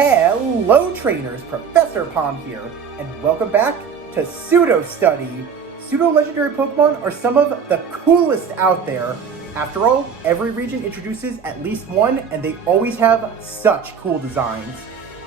Hello trainers, Professor Palm here, and welcome back to Pseudo Study. Pseudo Legendary Pokemon are some of the coolest out there. After all, every region introduces at least one, and they always have such cool designs.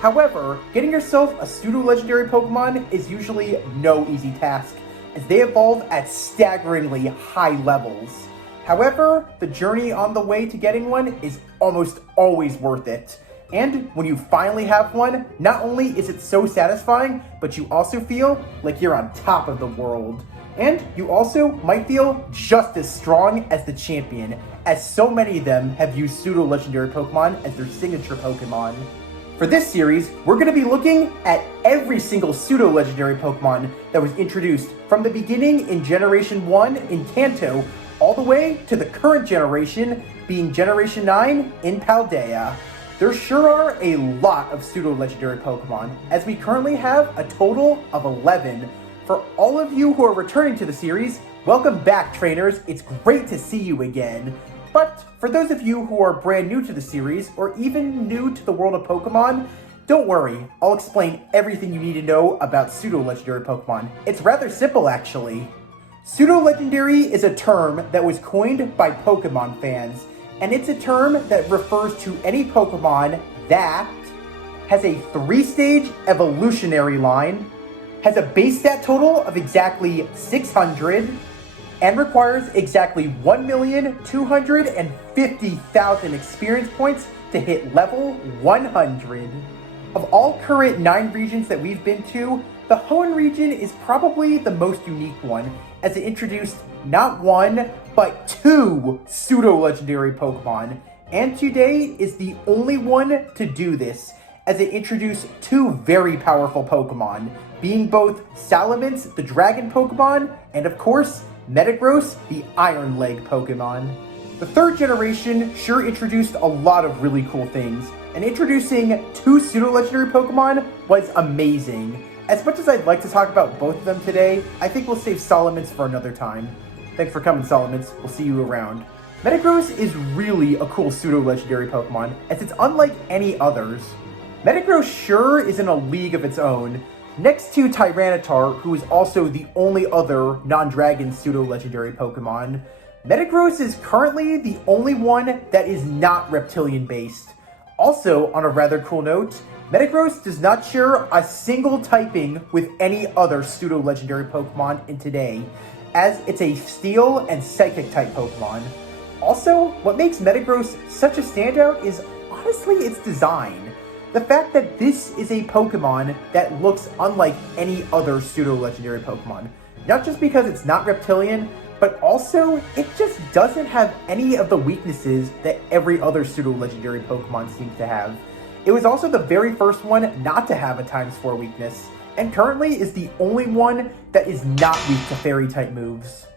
However, getting yourself a Pseudo Legendary Pokemon is usually no easy task, as they evolve at staggeringly high levels. However, the journey on the way to getting one is almost always worth it. And when you finally have one, not only is it so satisfying, but you also feel like you're on top of the world. And you also might feel just as strong as the champion, as so many of them have used Pseudo Legendary Pokemon as their signature Pokemon. For this series, we're going to be looking at every single Pseudo Legendary Pokemon that was introduced from the beginning in Generation 1 in Kanto, all the way to the current generation, being Generation 9 in Paldea. There sure are a lot of Pseudo Legendary Pokemon, as we currently have a total of 11. For all of you who are returning to the series, welcome back trainers, it's great to see you again. But for those of you who are brand new to the series, or even new to the world of Pokemon, don't worry, I'll explain everything you need to know about Pseudo Legendary Pokemon. It's rather simple actually. Pseudo Legendary is a term that was coined by Pokemon fans, and it's a term that refers to any Pokemon that has a 3-stage evolutionary line, has a base stat total of exactly 600, and requires exactly 1,250,000 experience points to hit level 100. Of all current 9 regions that we've been to, the Hoenn region is probably the most unique one, as it introduced not one, but 2 Pseudo-Legendary Pokemon. And today is the only one to do this, as it introduced 2 very powerful Pokemon, being both Salamance, the Dragon Pokemon, and of course, Metagross, the Iron Leg Pokemon. The 3rd generation sure introduced a lot of really cool things, and introducing 2 Pseudo-Legendary Pokemon was amazing. As much as I'd like to talk about both of them today, I think we'll save Salamance for another time. Thanks for coming, Salamance. We'll see you around. Metagross is really a cool Pseudo-Legendary Pokemon, as it's unlike any others. Metagross sure is in a league of its own, next to Tyranitar, who is also the only other non-dragon Pseudo-Legendary Pokemon. Metagross is currently the only one that is not reptilian-based. Also, on a rather cool note, Metagross does not share a single typing with any other Pseudo-Legendary Pokemon in today, as it's a Steel and Psychic-type Pokemon. Also, what makes Metagross such a standout is honestly its design. The fact that this is a Pokemon that looks unlike any other Pseudo-Legendary Pokemon. Not just because it's not reptilian, but also it just doesn't have any of the weaknesses that every other Pseudo-Legendary Pokemon seems to have. It was also the very first one not to have a ×4 weakness, and currently is the only one that is not weak to Fairy-type moves.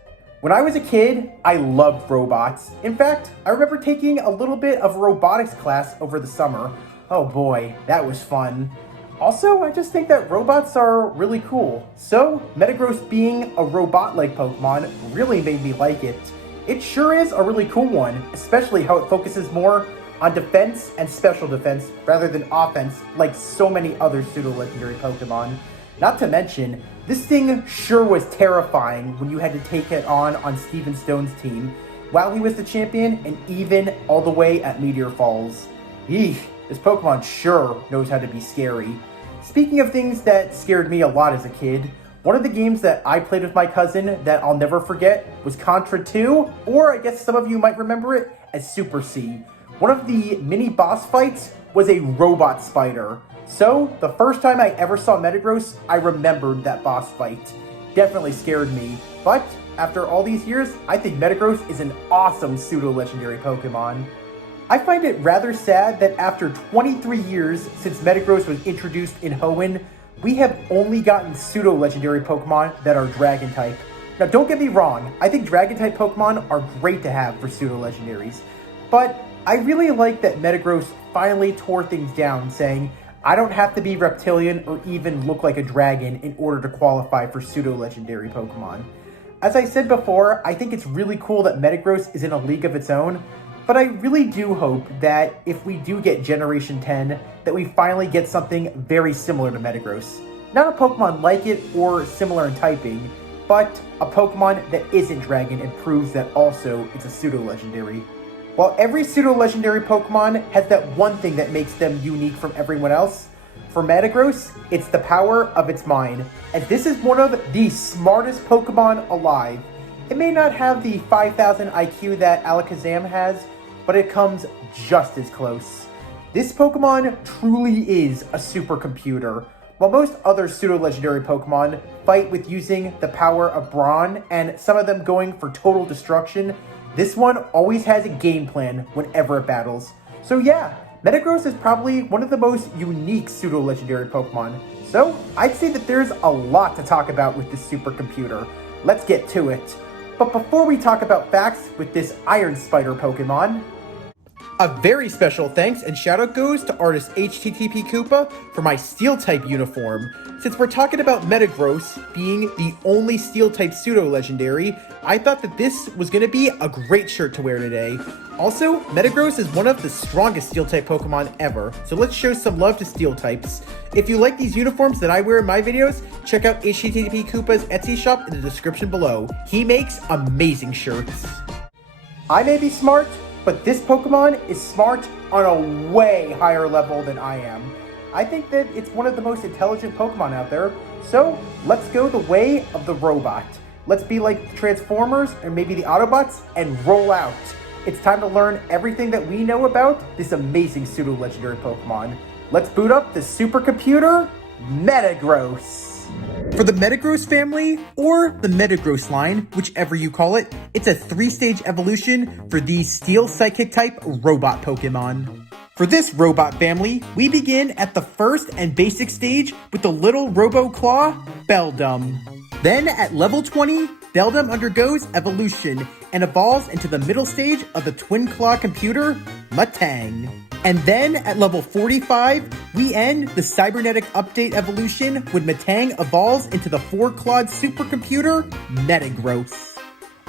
When I was a kid, I loved robots. In fact, I remember taking a little bit of robotics class over the summer. Oh boy, that was fun. Also, I just think that robots are really cool. So, Metagross being a robot-like Pokemon really made me like it. It sure is a really cool one, especially how it focuses more on defense and special defense rather than offense like so many other Pseudo-Legendary Pokemon. Not to mention, this thing sure was terrifying when you had to take it on Steven Stone's team while he was the champion and even all the way at Meteor Falls. Eesh, this Pokemon sure knows how to be scary. Speaking of things that scared me a lot as a kid, one of the games that I played with my cousin that I'll never forget was Contra 2, or I guess some of you might remember it as Super C. One of the mini boss fights was a robot spider. So, the first time I ever saw Metagross, I remembered that boss fight. Definitely scared me, but after all these years, I think Metagross is an awesome Pseudo-Legendary Pokemon. I find it rather sad that after 23 years since Metagross was introduced in Hoenn, we have only gotten Pseudo-Legendary Pokemon that are Dragon-type. Now don't get me wrong, I think Dragon-type Pokemon are great to have for Pseudo-Legendaries, but I really like that Metagross finally tore things down, saying, I don't have to be reptilian or even look like a dragon in order to qualify for Pseudo-Legendary Pokemon. As I said before, I think it's really cool that Metagross is in a league of its own, But I really do hope that if we do get Generation 10, that we finally get something very similar to Metagross. Not a Pokemon like it or similar in typing, but a Pokemon that isn't Dragon and proves that also it's a Pseudo Legendary. While every Pseudo Legendary Pokemon has that one thing that makes them unique from everyone else, for Metagross, it's the power of its mind, as this is one of the smartest Pokemon alive. It may not have the 5,000 IQ that Alakazam has, but it comes just as close. This Pokemon truly is a supercomputer. While most other pseudo-legendary Pokemon fight with using the power of Brawn, and some of them going for total destruction, this one always has a game plan whenever it battles. So yeah, Metagross is probably one of the most unique pseudo-legendary Pokemon. So I'd say that there's a lot to talk about with this supercomputer. Let's get to it. But before we talk about facts with this Iron Spider Pokemon, a very special thanks and shout out goes to artist HTTP Koopa for my Steel-type uniform. Since we're talking about Metagross being the only Steel-type pseudo-legendary, I thought that this was going to be a great shirt to wear today. Also, Metagross is one of the strongest Steel-type Pokemon ever, so let's show some love to Steel-types. If you like these uniforms that I wear in my videos, check out HTTP Koopa's Etsy shop in the description below. He makes amazing shirts. I may be smart, but this Pokemon is smart on a way higher level than I am. I think that it's one of the most intelligent Pokemon out there, so let's go the way of the robot. Let's be like the Transformers and maybe the Autobots and roll out. It's time to learn everything that we know about this amazing pseudo-legendary Pokemon. Let's boot up the supercomputer, Metagross. For the Metagross family, or the Metagross line, whichever you call it, it's a 3-stage evolution for these Steel Psychic type robot Pokemon. For this robot family, we begin at the first and basic stage with the little Robo-Claw, Beldum. Then at level 20, Beldum undergoes evolution and evolves into the middle stage of the Twin Claw computer, Metang. And then at level 45, we end the cybernetic update evolution when Metang evolves into the 4-clawed supercomputer, Metagross.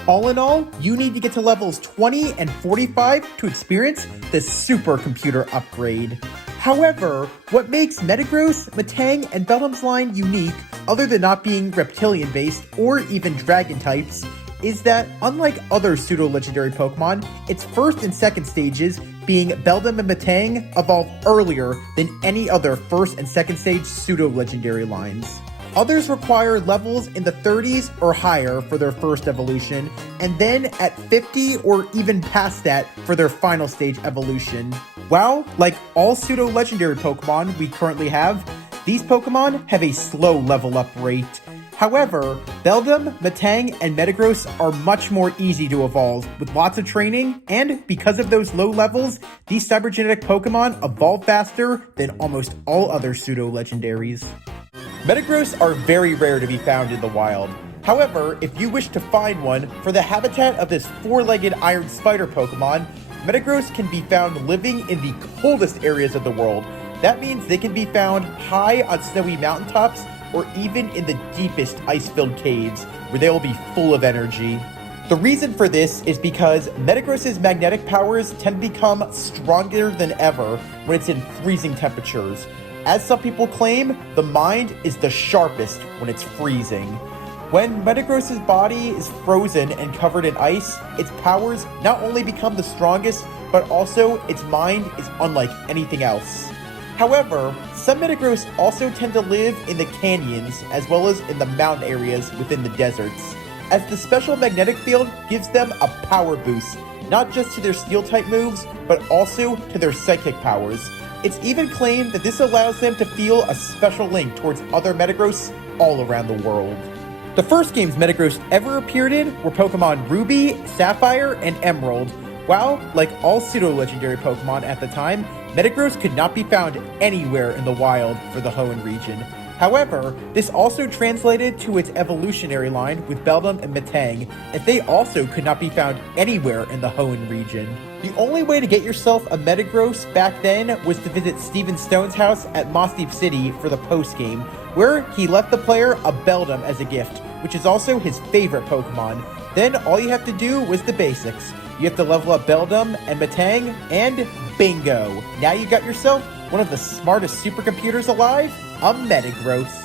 All in all, you need to get to levels 20 and 45 to experience the supercomputer upgrade. However, what makes Metagross, Metang, and Beldum's line unique, other than not being reptilian-based or even dragon types, is that unlike other pseudo-legendary Pokemon, its first and second stages, being Beldum and Metang, evolve earlier than any other first and second stage pseudo-legendary lines. Others require levels in the 30s or higher for their first evolution, and then at 50 or even past that for their final stage evolution. While, like all pseudo-legendary Pokemon we currently have, these Pokemon have a slow level up rate. However, Beldum, Metang, and Metagross are much more easy to evolve with lots of training, and because of those low levels, these cybergenetic Pokemon evolve faster than almost all other pseudo-legendaries. Metagross are very rare to be found in the wild. However, if you wish to find one for the habitat of this 4-legged Iron Spider Pokemon, Metagross can be found living in the coldest areas of the world. That means they can be found high on snowy mountaintops or even in the deepest ice-filled caves, where they will be full of energy. The reason for this is because Metagross's magnetic powers tend to become stronger than ever when it's in freezing temperatures. As some people claim, the mind is the sharpest when it's freezing. When Metagross's body is frozen and covered in ice, its powers not only become the strongest, but also its mind is unlike anything else. However, some Metagross also tend to live in the canyons as well as in the mountain areas within the deserts, as the special magnetic field gives them a power boost, not just to their Steel-type moves, but also to their Psychic powers. It's even claimed that this allows them to feel a special link towards other Metagross all around the world. The first games Metagross ever appeared in were Pokemon Ruby, Sapphire, and Emerald, while, like all pseudo-legendary Pokemon at the time, Metagross could not be found anywhere in the wild for the Hoenn region. However, this also translated to its evolutionary line with Beldum and Metang, as they also could not be found anywhere in the Hoenn region. The only way to get yourself a Metagross back then was to visit Steven Stone's house at Moss Deep City for the post-game, where he left the player a Beldum as a gift, which is also his favorite Pokemon. Then all you have to do was the basics. You have to level up Beldum and Metang, and bingo! Now you got yourself one of the smartest supercomputers alive, a Metagross.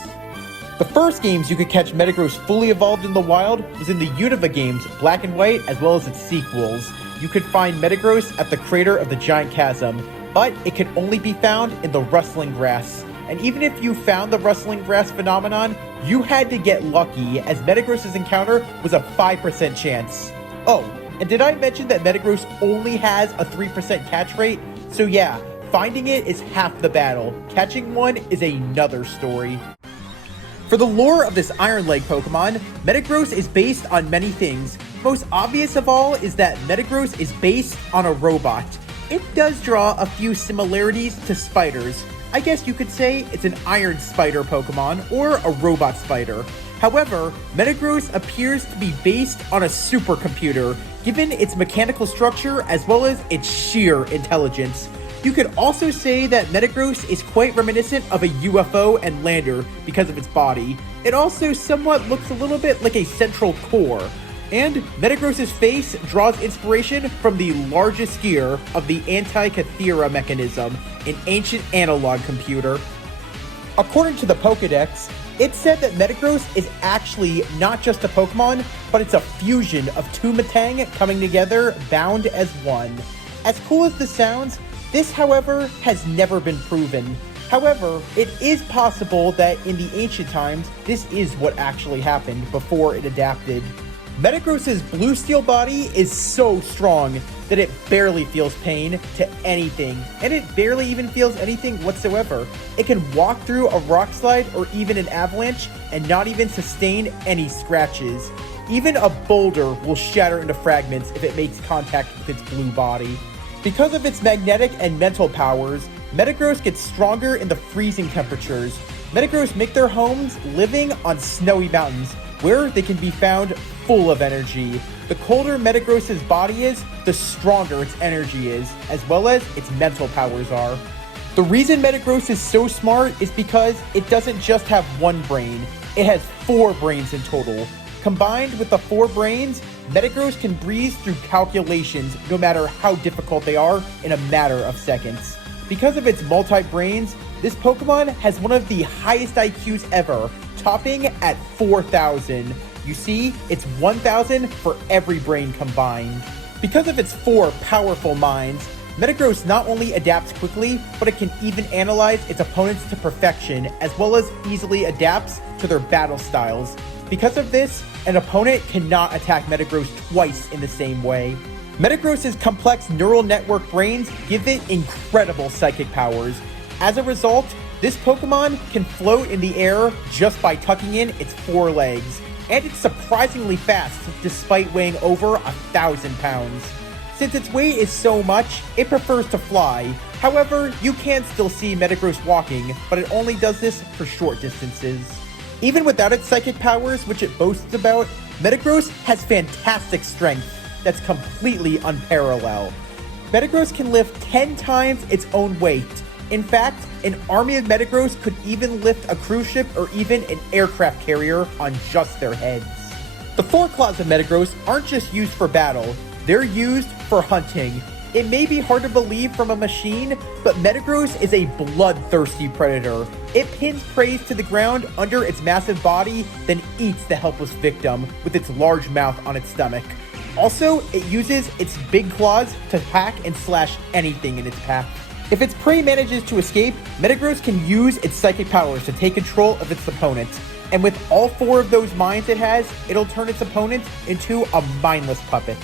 The first games you could catch Metagross fully evolved in the wild was in the Unova games, Black and White, as well as its sequels. You could find Metagross at the crater of the Giant Chasm, but it could only be found in the rustling grass. And even if you found the rustling grass phenomenon, you had to get lucky, as Metagross's encounter was a 5% chance. Oh, and did I mention that Metagross only has a 3% catch rate? So yeah, finding it is half the battle. Catching one is another story. For the lore of this Iron Leg Pokemon, Metagross is based on many things. Most obvious of all is that Metagross is based on a robot. It does draw a few similarities to spiders. I guess you could say it's an iron spider Pokemon, or a robot spider. However, Metagross appears to be based on a supercomputer, given its mechanical structure as well as its sheer intelligence. You could also say that Metagross is quite reminiscent of a UFO and lander because of its body. It also somewhat looks a little bit like a central core. And Metagross's face draws inspiration from the largest gear of the Antikythera mechanism, an ancient analog computer. According to the Pokédex, it said that Metagross is actually not just a Pokemon, but it's a fusion of two Metang coming together, bound as one. As cool as this sounds, this, however, has never been proven. However, it is possible that in the ancient times, this is what actually happened before it adapted. Metagross's blue steel body is so strong that it barely feels pain to anything, and it barely even feels anything whatsoever. It can walk through a rock slide or even an avalanche and not even sustain any scratches. Even a boulder will shatter into fragments if it makes contact with its blue body. Because of its magnetic and mental powers, Metagross gets stronger in the freezing temperatures. Metagross make their homes living on snowy mountains, where they can be found full of energy. The colder Metagross's body is, the stronger its energy is, as well as its mental powers are. The reason Metagross is so smart is because it doesn't just have one brain, it has 4 brains in total. Combined with the 4 brains, Metagross can breeze through calculations no matter how difficult they are in a matter of seconds. Because of its multi-brains, this Pokemon has one of the highest IQs ever, topping at 4,000. You see, it's 1,000 for every brain combined. Because of its 4 powerful minds, Metagross not only adapts quickly, but it can even analyze its opponents to perfection, as well as easily adapts to their battle styles. Because of this, an opponent cannot attack Metagross twice in the same way. Metagross's complex neural network brains give it incredible psychic powers. As a result, this Pokemon can float in the air just by tucking in its 4 legs, and it's surprisingly fast despite weighing over 1,000 pounds. Since its weight is so much, it prefers to fly. However, you can still see Metagross walking, but it only does this for short distances. Even without its psychic powers, which it boasts about, Metagross has fantastic strength that's completely unparalleled. Metagross can lift 10 times its own weight. In fact, an army of Metagross could even lift a cruise ship or even an aircraft carrier on just their heads. The 4 claws of Metagross aren't just used for battle, they're used for hunting. It may be hard to believe from a machine, but Metagross is a bloodthirsty predator. It pins prey to the ground under its massive body, then eats the helpless victim with its large mouth on its stomach. Also, it uses its big claws to hack and slash anything in its path. If its prey manages to escape, Metagross can use its psychic powers to take control of its opponent. And with all 4 of those minds it has, it'll turn its opponent into a mindless puppet.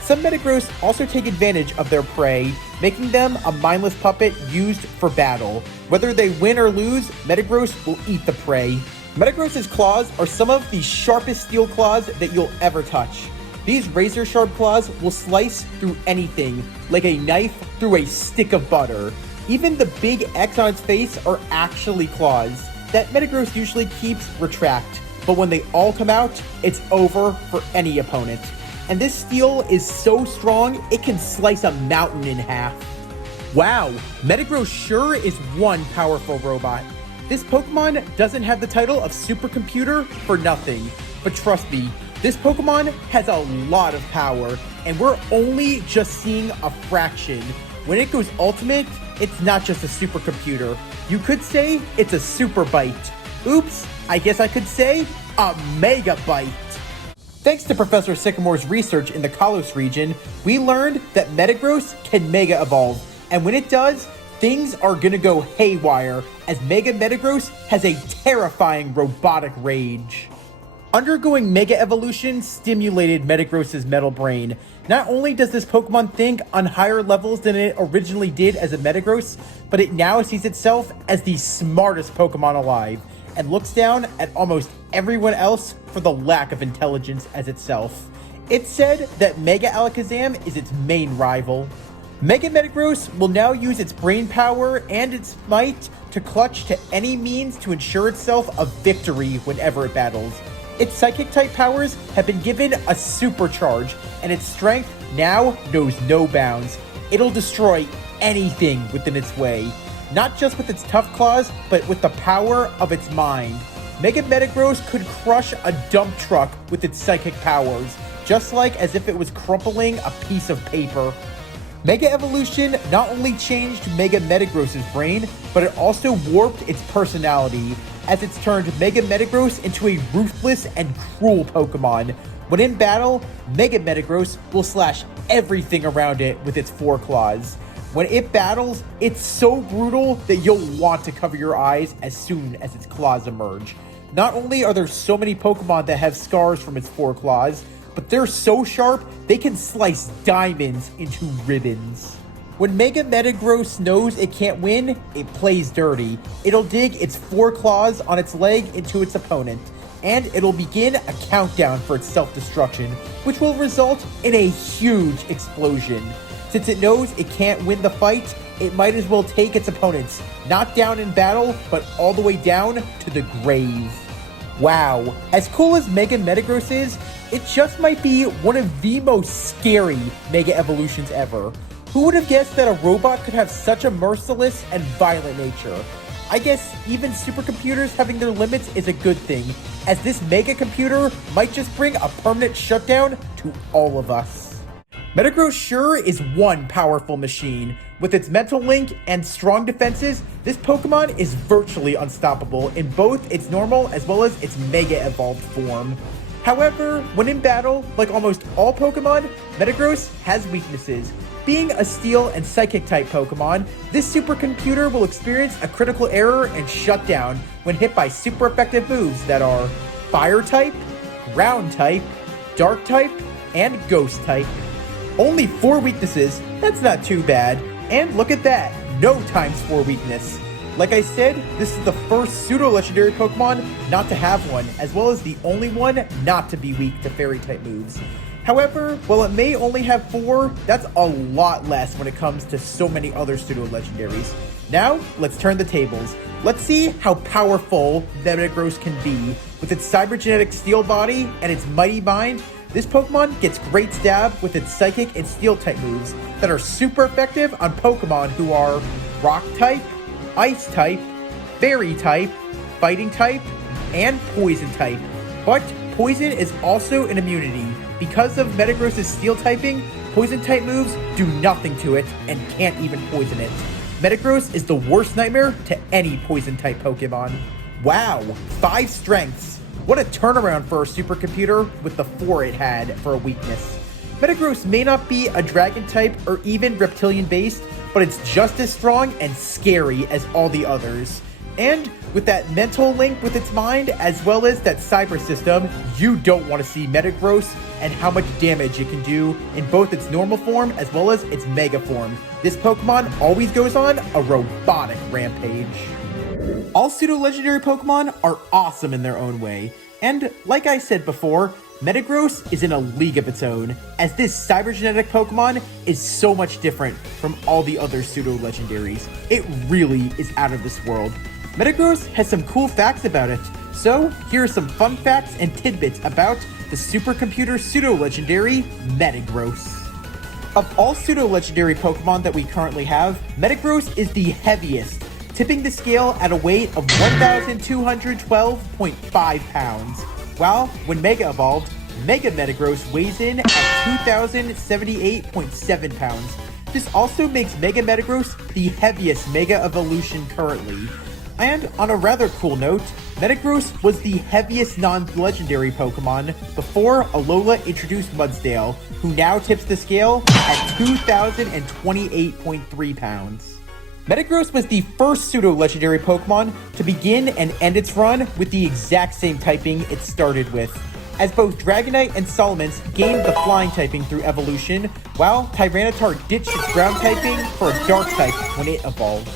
Some Metagross also take advantage of their prey, making them a mindless puppet used for battle. Whether they win or lose, Metagross will eat the prey. Metagross's claws are some of the sharpest steel claws that you'll ever touch. These razor-sharp claws will slice through anything, like a knife through a stick of butter. Even the big X on its face are actually claws that Metagross usually keeps retract, but when they all come out, it's over for any opponent. And this steel is so strong, it can slice a mountain in half. Wow, Metagross sure is one powerful robot. This Pokemon doesn't have the title of Supercomputer for nothing. But trust me, This Pokemon has a lot of power, and we're only just seeing a fraction. When it goes ultimate, it's not just a supercomputer. You could say it's a super bite. Oops, I guess I could say a mega bite. Thanks to Professor Sycamore's research in the Kalos region, we learned that Metagross can Mega Evolve, and when it does, things are gonna go haywire, as Mega Metagross has a terrifying robotic rage. Undergoing Mega Evolution stimulated Metagross's metal brain. Not only does this Pokemon think on higher levels than it originally did as a Metagross, but it now sees itself as the smartest Pokemon alive, and looks down at almost everyone else for the lack of intelligence as itself. It's said that Mega Alakazam is its main rival. Mega Metagross will now use its brain power and its might to clutch to any means to ensure itself a victory whenever it battles. Its Psychic-type powers have been given a supercharge, and its strength now knows no bounds. It'll destroy anything within its way. Not just with its tough claws, but with the power of its mind. Mega Metagross could crush a dump truck with its psychic powers, just like as if it was crumpling a piece of paper. Mega Evolution not only changed Mega Metagross's brain, but it also warped its personality, as it's turned Mega Metagross into a ruthless and cruel Pokemon. When in battle, Mega Metagross will slash everything around it with its foreclaws. When it battles, it's so brutal that you'll want to cover your eyes as soon as its claws emerge. Not only are there so many Pokemon that have scars from its foreclaws, but they're so sharp, they can slice diamonds into ribbons. When Mega Metagross knows it can't win, it plays dirty. It'll dig its foreclaws on its leg into its opponent, and it'll begin a countdown for its self-destruction, which will result in a huge explosion. Since it knows it can't win the fight, it might as well take its opponents, not down in battle, but all the way down to the grave. Wow, as cool as Mega Metagross is, it just might be one of the most scary Mega Evolutions ever. Who would have guessed that a robot could have such a merciless and violent nature? I guess even supercomputers having their limits is a good thing, as this mega computer might just bring a permanent shutdown to all of us. Metagross sure is one powerful machine. With its mental link and strong defenses, this Pokemon is virtually unstoppable in both its normal as well as its Mega Evolved form. However, when in battle, like almost all Pokemon, Metagross has weaknesses. Being a Steel and Psychic-type Pokemon, this supercomputer will experience a critical error and shut down when hit by super effective moves that are Fire-type, Ground-type, Dark-type, and Ghost-type. Only 4 weaknesses, that's not too bad. And look at that, no ×4 weakness. Like I said, this is the first Pseudo Legendary Pokemon not to have one, as well as the only one not to be weak to Fairy-type moves. However, while it may only have 4, that's a lot less when it comes to so many other Pseudo Legendaries. Now, let's turn the tables. Let's see how powerful Metagross can be. With its cybergenetic steel body and its mighty mind, this Pokemon gets great stab with its Psychic and Steel-type moves that are super effective on Pokemon who are Rock-type, Ice-type, Fairy-type, Fighting-type, and Poison-type. But Poison is also an immunity. Because of Metagross's Steel typing, Poison-type moves do nothing to it and can't even poison it. Metagross is the worst nightmare to any Poison-type Pokemon. Wow, 5 strengths. What a turnaround for a supercomputer with the 4 it had for a weakness. Metagross may not be a Dragon-type or even Reptilian-based, but it's just as strong and scary as all the others. And with that mental link with its mind, as well as that cyber system, you don't want to see Metagross and how much damage it can do in both its normal form as well as its mega form. This Pokemon always goes on a robotic rampage. All Pseudo Legendary Pokemon are awesome in their own way, and like I said before, Metagross is in a league of its own, as this cybergenetic Pokemon is so much different from all the other Pseudo Legendaries. It really is out of this world. Metagross has some cool facts about it, so here are some fun facts and tidbits about the supercomputer Pseudo Legendary Metagross. Of all Pseudo Legendary Pokemon that we currently have, Metagross is the heaviest, tipping the scale at a weight of 1,212.5 pounds. While, when Mega Evolved, Mega Metagross weighs in at 2,078.7 pounds. This also makes Mega Metagross the heaviest Mega Evolution currently. And on a rather cool note, Metagross was the heaviest non-legendary Pokemon before Alola introduced Mudsdale, who now tips the scale at 2,028.3 pounds. Metagross was the first pseudo-legendary Pokemon to begin and end its run with the exact same typing it started with, as both Dragonite and Salamance gained the flying typing through evolution, while Tyranitar ditched its ground typing for a dark type when it evolved.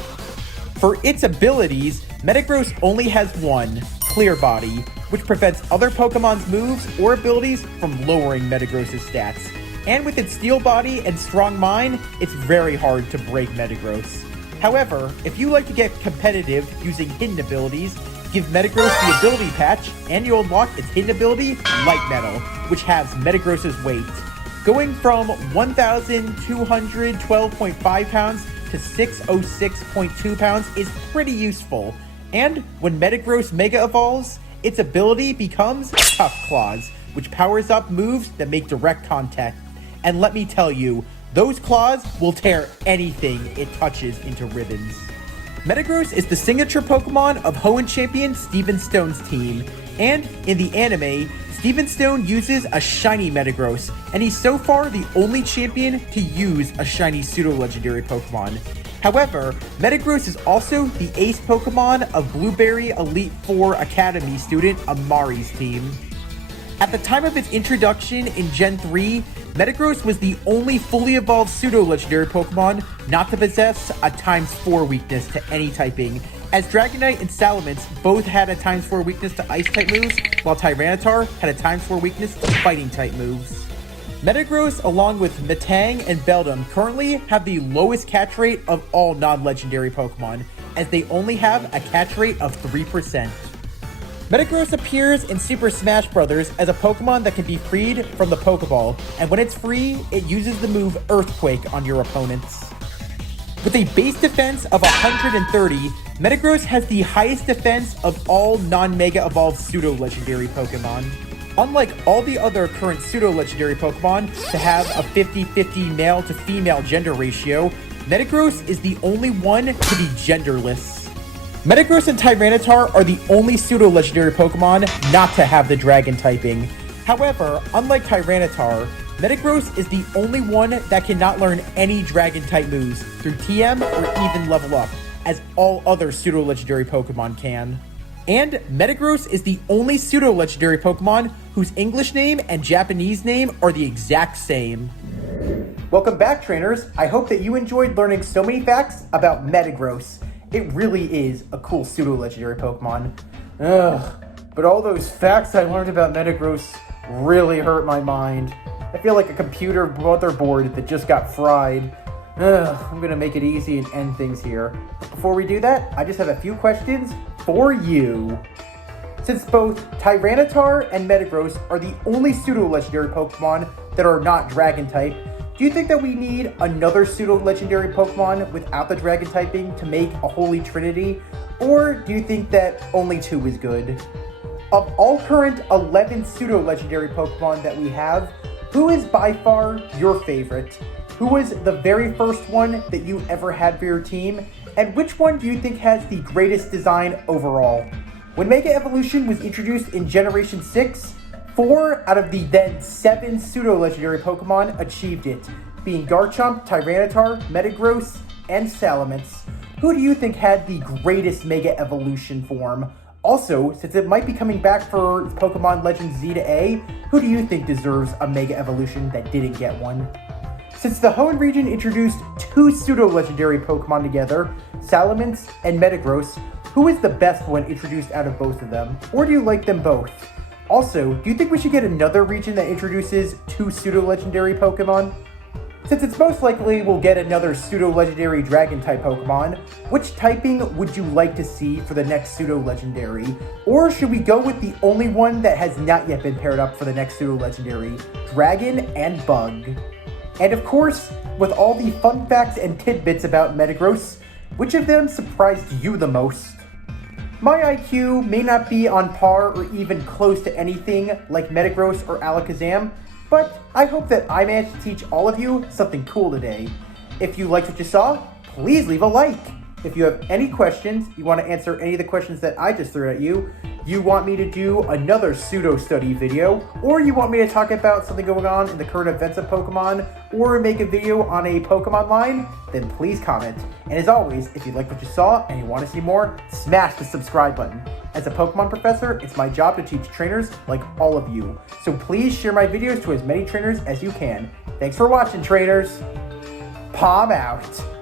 For its abilities, Metagross only has one, Clear Body, which prevents other Pokemon's moves or abilities from lowering Metagross' stats. And with its Steel Body and Strong Mind, it's very hard to break Metagross. However, if you like to get competitive using hidden abilities, give Metagross the ability patch, and you unlock its hidden ability, Light Metal, which halves Metagross' weight. Going from 1,212.5 pounds to 606.2 pounds is pretty useful. And when Metagross Mega Evolves, its ability becomes Tough Claws, which powers up moves that make direct contact. And let me tell you, those claws will tear anything it touches into ribbons. Metagross is the signature Pokemon of Hoenn champion Steven Stone's team, and in the anime, Steven Stone uses a shiny Metagross, and he's so far the only champion to use a shiny pseudo-legendary Pokemon. However, Metagross is also the ace Pokemon of Blueberry Elite Four Academy student Amari's team. At the time of its introduction in Gen 3, Metagross was the only fully evolved pseudo-legendary Pokemon not to possess a ×4 weakness to any typing, as Dragonite and Salamance both had a ×4 weakness to Ice-type moves, while Tyranitar had a ×4 weakness to Fighting-type moves. Metagross, along with Metang and Beldum, currently have the lowest catch rate of all non-legendary Pokemon, as they only have a catch rate of 3%. Metagross appears in Super Smash Bros. As a Pokemon that can be freed from the Pokeball, and when it's free, it uses the move Earthquake on your opponents. With a base defense of 130, Metagross has the highest defense of all non-Mega Evolved Pseudo-Legendary Pokemon. Unlike all the other current Pseudo-Legendary Pokemon to have a 50-50 male to female gender ratio, Metagross is the only one to be genderless. Metagross and Tyranitar are the only pseudo-legendary Pokemon not to have the dragon typing. However, unlike Tyranitar, Metagross is the only one that cannot learn any dragon-type moves through TM or even level up, as all other pseudo-legendary Pokemon can. And Metagross is the only pseudo-legendary Pokemon whose English name and Japanese name are the exact same. Welcome back, trainers. I hope that you enjoyed learning so many facts about Metagross. It really is a cool pseudo-legendary Pokemon. But all those facts I learned about Metagross really hurt my mind. I feel like a computer motherboard that just got fried. I'm gonna make it easy and end things here. Before we do that, I just have a few questions for you. Since both Tyranitar and Metagross are the only pseudo-legendary Pokemon that are not Dragon-type, do you think that we need another pseudo-legendary Pokemon without the Dragon typing to make a holy trinity? Or do you think that only 2 is good? Of all current 11 pseudo-legendary Pokemon that we have, who is by far your favorite? Who was the very first one that you ever had for your team? And which one do you think has the greatest design overall? When Mega Evolution was introduced in Generation 6, 4 out of the then 7 pseudo-legendary Pokemon achieved it, being Garchomp, Tyranitar, Metagross, and Salamance. Who do you think had the greatest Mega Evolution form? Also, since it might be coming back for Pokemon Legends Z to A, who do you think deserves a Mega Evolution that didn't get one? Since the Hoenn region introduced 2 pseudo-legendary Pokemon together, Salamance and Metagross, who is the best one introduced out of both of them? Or do you like them both? Also, do you think we should get another region that introduces 2 pseudo-legendary Pokemon? Since it's most likely we'll get another pseudo-legendary Dragon-type Pokemon, which typing would you like to see for the next pseudo-legendary? Or should we go with the only one that has not yet been paired up for the next pseudo-legendary, Dragon and Bug? And of course, with all the fun facts and tidbits about Metagross, which of them surprised you the most? My IQ may not be on par or even close to anything like Metagross or Alakazam, but I hope that I managed to teach all of you something cool today. If you liked what you saw, please leave a like. If you have any questions, you want to answer any of the questions that I just threw at you, you want me to do another Pseudo Study video, or you want me to talk about something going on in the current events of Pokemon, or make a video on a Pokemon line, then please comment. And as always, if you like what you saw and you want to see more, smash the subscribe button. As a Pokemon professor, it's my job to teach trainers like all of you. So please share my videos to as many trainers as you can. Thanks for watching, trainers. Palm out.